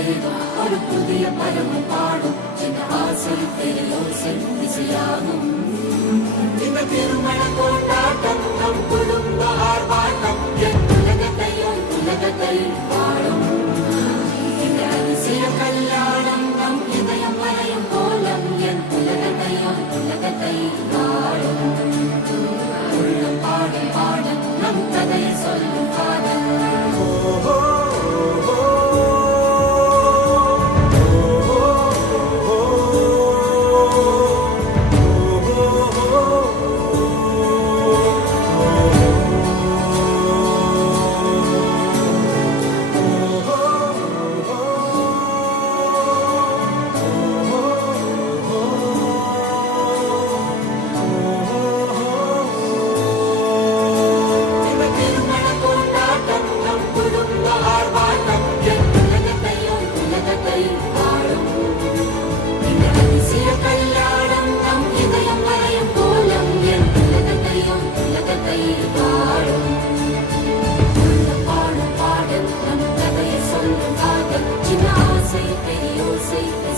தேடும் ஒரு புதிய பருவம் பாடும் என்ற ஆசை பெரியோசை திசையாகும். இந்த திருமண கொண்டாட்டம் நம் குடும்ப ஆர்ப்பாட்டம் என் உலகத்தை வாழும். இந்த அதிசய கல்யாணம் நம் இதயம் வரையும் கோலம் என் உலகத்தை வாழும். உள்ள பாடல் பாடல் நம் கதையை சொல்லும் காதல். Say